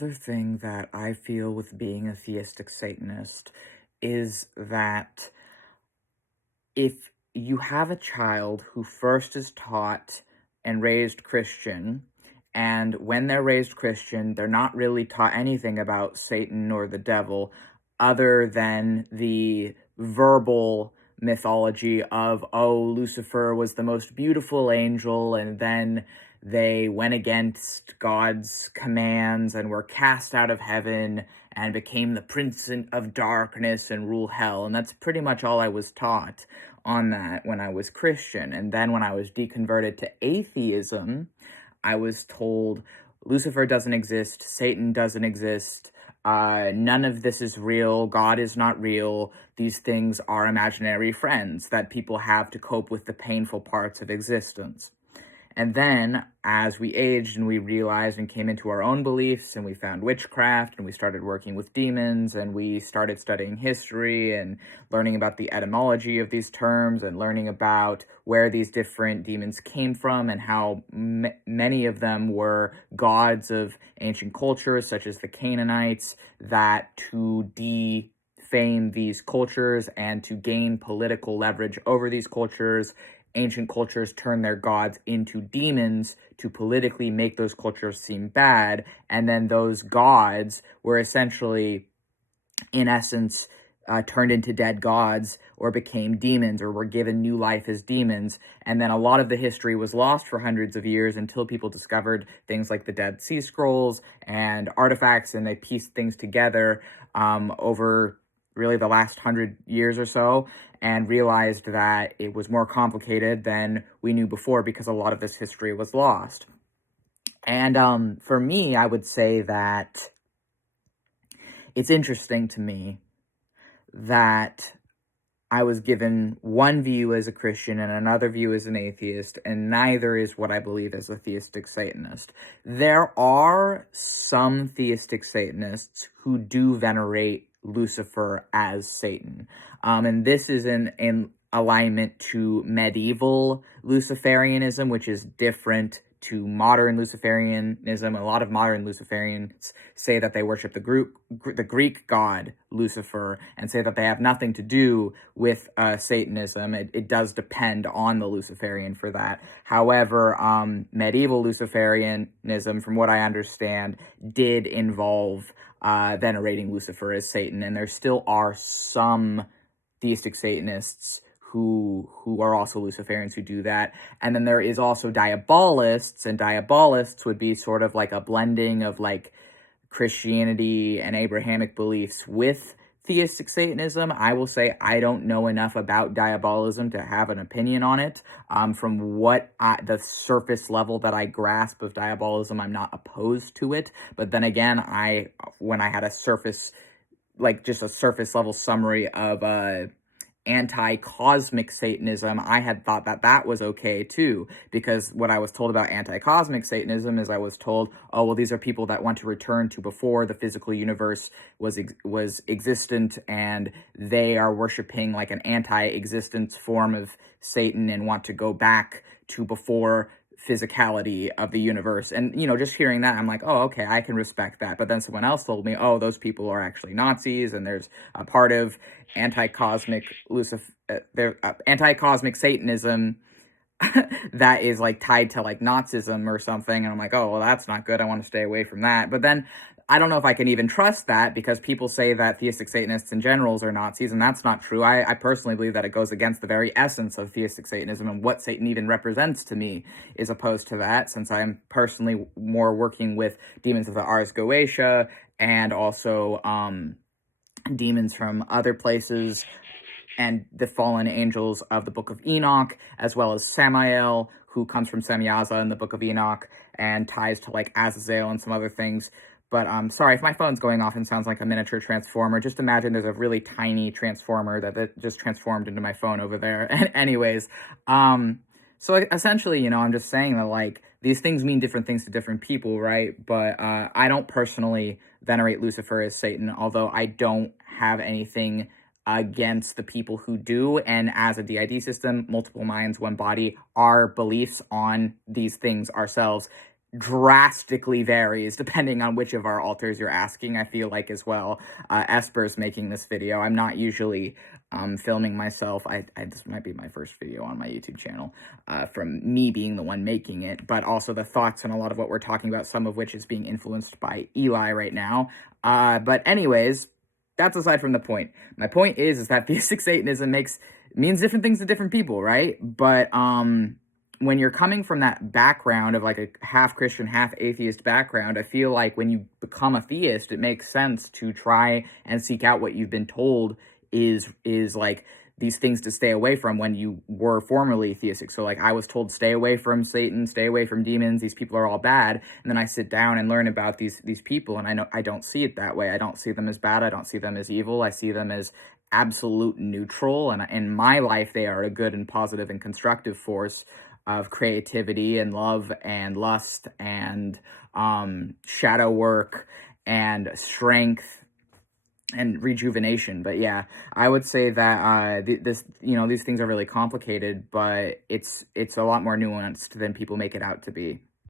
another thing that I feel with being a theistic Satanist is that if you have a child who first is taught and raised Christian, and when they're raised Christian, they're not really taught anything about Satan or the devil other than the verbal mythology of, oh, Lucifer was the most beautiful angel, and then they went against God's commands and were cast out of heaven and became the prince of darkness and rule hell. And that's pretty much all I was taught on that when I was Christian. And then when I was deconverted to atheism, I was told Lucifer doesn't exist, Satan doesn't exist, none of this is real, God is not real, these things are imaginary friends that people have to cope with the painful parts of existence. And then, as we aged and we realized and came into our own beliefs, and we found witchcraft, and we started working with demons, and we started studying history and learning about the etymology of these terms, and learning about where these different demons came from, and how many of them were gods of ancient cultures, such as the Canaanites, that to defame these cultures and to gain political leverage over these cultures, ancient cultures turn their gods into demons to politically make those cultures seem bad, and then those gods were essentially, in essence, turned into dead gods or became demons or were given new life as demons. And then a lot of the history was lost for hundreds of years until people discovered things like the Dead Sea Scrolls and artifacts, and they pieced things together over really the last 100 years or so, and realized that it was more complicated than we knew before because a lot of this history was lost. And for me, I would say that it's interesting to me that I was given one view as a Christian and another view as an atheist, and neither is what I believe as a theistic Satanist. There are some theistic Satanists who do venerate Lucifer as Satan. And this is in alignment to medieval Luciferianism, which is different to modern Luciferianism. A lot of modern Luciferians say that they worship the Greek god Lucifer and say that they have nothing to do with Satanism. It does depend on the Luciferian for that. However, medieval Luciferianism, from what I understand, did involve venerating Lucifer as Satan, and there still are some theistic Satanists who are also Luciferians who do that. And then there is also Diabolists, and Diabolists would be sort of like a blending of like Christianity and Abrahamic beliefs with theistic Satanism. I will say I don't know enough about diabolism to have an opinion on it. From what the surface level that I grasp of diabolism, I'm not opposed to it. But then again, when I had a surface level summary of anti-cosmic Satanism, I had thought that that was okay too, because what I was told about anti-cosmic Satanism is I was told, oh, well, these are people that want to return to before the physical universe was existent, and they are worshiping like an anti-existence form of Satan and want to go back to before physicality of the universe. And, just hearing that, I'm like, oh, okay, I can respect that. But then someone else told me, oh, those people are actually Nazis, and there's a part of anti-cosmic anti-cosmic Satanism that is like tied to like Nazism or something. And I'm like, oh, well, that's not good. I want to stay away from that. But then I don't know if I can even trust that, because people say that theistic Satanists in general are Nazis, and that's not true. I personally believe that it goes against the very essence of theistic Satanism, and what Satan even represents to me is opposed to that, since I'm personally more working with demons of the Ars Goetia and also demons from other places and the fallen angels of the Book of Enoch, as well as Samael, who comes from Semyaza in the Book of Enoch and ties to like Azazel and some other things. But sorry if my phone's going off and sounds like a miniature transformer. Just imagine there's a really tiny transformer that just transformed into my phone over there. And anyways, so essentially, I'm just saying that like these things mean different things to different people, right? But I don't personally venerate Lucifer as Satan, although I don't have anything against the people who do. And as a DID system, multiple minds, one body, our beliefs on these things ourselves drastically varies depending on which of our alters you're asking, I feel like, as well. Esper's making this video. I'm not usually filming myself. This might be my first video on my YouTube channel, from me being the one making it, but also the thoughts and a lot of what we're talking about, some of which is being influenced by Eli right now. But anyways, that's aside from the point. My point is that theistic Satanism means different things to different people, right? But when you're coming from that background of like a half Christian, half atheist background, I feel like when you become a theist, it makes sense to try and seek out what you've been told is like these things to stay away from when you were formerly theistic. So like I was told, stay away from Satan, stay away from demons, these people are all bad. And then I sit down and learn about these people, and I don't see it that way. I don't see them as bad. I don't see them as evil. I see them as absolute neutral. And in my life, they are a good and positive and constructive force of creativity and love and lust and shadow work and strength and rejuvenation. But yeah, I would say that these things are really complicated, but it's a lot more nuanced than people make it out to be.